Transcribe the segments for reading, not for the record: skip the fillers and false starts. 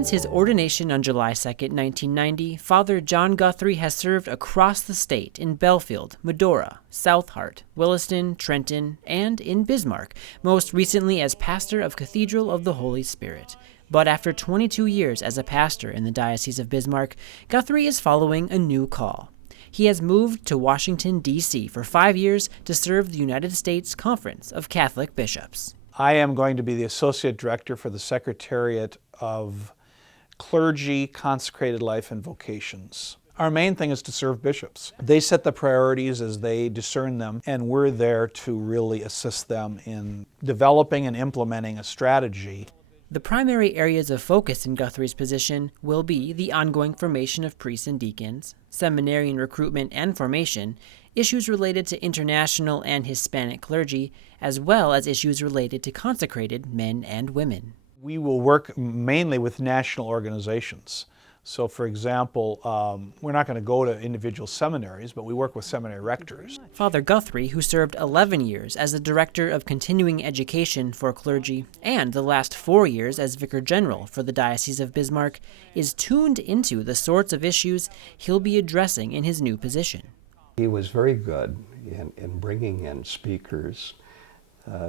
Since his ordination on July 2, 1990, Father John Guthrie has served across the state in Belfield, Medora, South Hart, Williston, Trenton, and in Bismarck, most recently as pastor of Cathedral of the Holy Spirit. But after 22 years as a pastor in the Diocese of Bismarck, Guthrie is following a new call. He has moved to Washington, D.C. for 5 years to serve the United States Conference of Catholic Bishops. I am going to be the Associate Director for the Secretariat of Clergy, Consecrated Life, and Vocations. Our main thing is to serve bishops. They set the priorities as they discern them, and we're there to really assist them in developing and implementing a strategy. The primary areas of focus in Guthrie's position will be the ongoing formation of priests and deacons, seminarian recruitment and formation, issues related to international and Hispanic clergy, as well as issues related to consecrated men and women. We will work mainly with national organizations. So, for example, we're not going to go to individual seminaries, but we work with seminary rectors. Father Guthrie, who served 11 years as the Director of Continuing Education for Clergy and the last 4 years as Vicar General for the Diocese of Bismarck, is tuned into the sorts of issues he'll be addressing in his new position. He was very good in bringing in speakers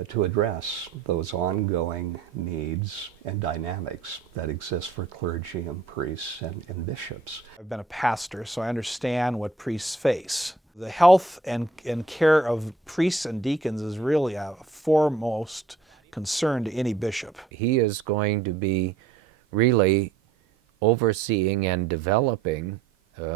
to address those ongoing needs and dynamics that exist for clergy and priests and bishops. I've been a pastor, so I understand what priests face. The health and care of priests and deacons is really a foremost concern to any bishop. He is going to be really overseeing and developing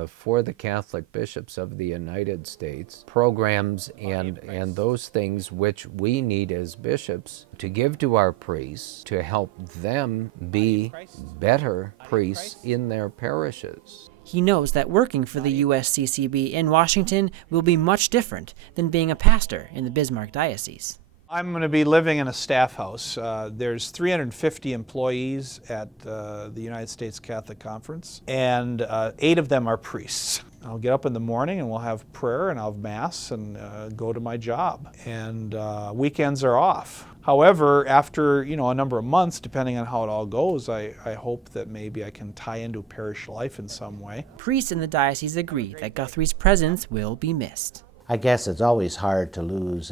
for the Catholic bishops of the United States, programs and those things which we need as bishops to give to our priests to help them be better priests in their parishes. He knows that working for the USCCB in Washington will be much different than being a pastor in the Bismarck Diocese. I'm going to be living in a staff house. There's 350 employees at the United States Catholic Conference, and 8 of them are priests. I'll get up in the morning and we'll have prayer and I'll have Mass and go to my job. And weekends are off. However, after a number of months, depending on how it all goes, I hope that maybe I can tie into parish life in some way. Priests in the diocese agree that Guthrie's presence will be missed. I guess it's always hard to lose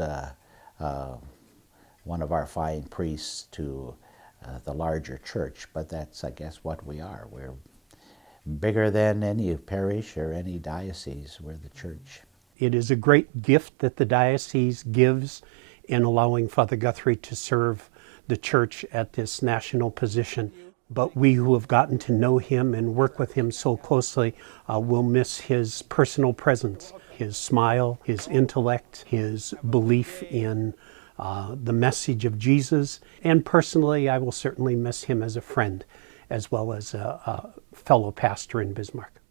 one of our fine priests to the larger church, but that's, I guess, what we are. We're bigger than any parish or any diocese. We're the church. It is a great gift that the diocese gives in allowing Father Guthrie to serve the church at this national position. But we who have gotten to know him and work with him so closely will miss his personal presence, his smile, his intellect, his belief in the message of Jesus. And personally, I will certainly miss him as a friend, as well as a fellow pastor in Bismarck.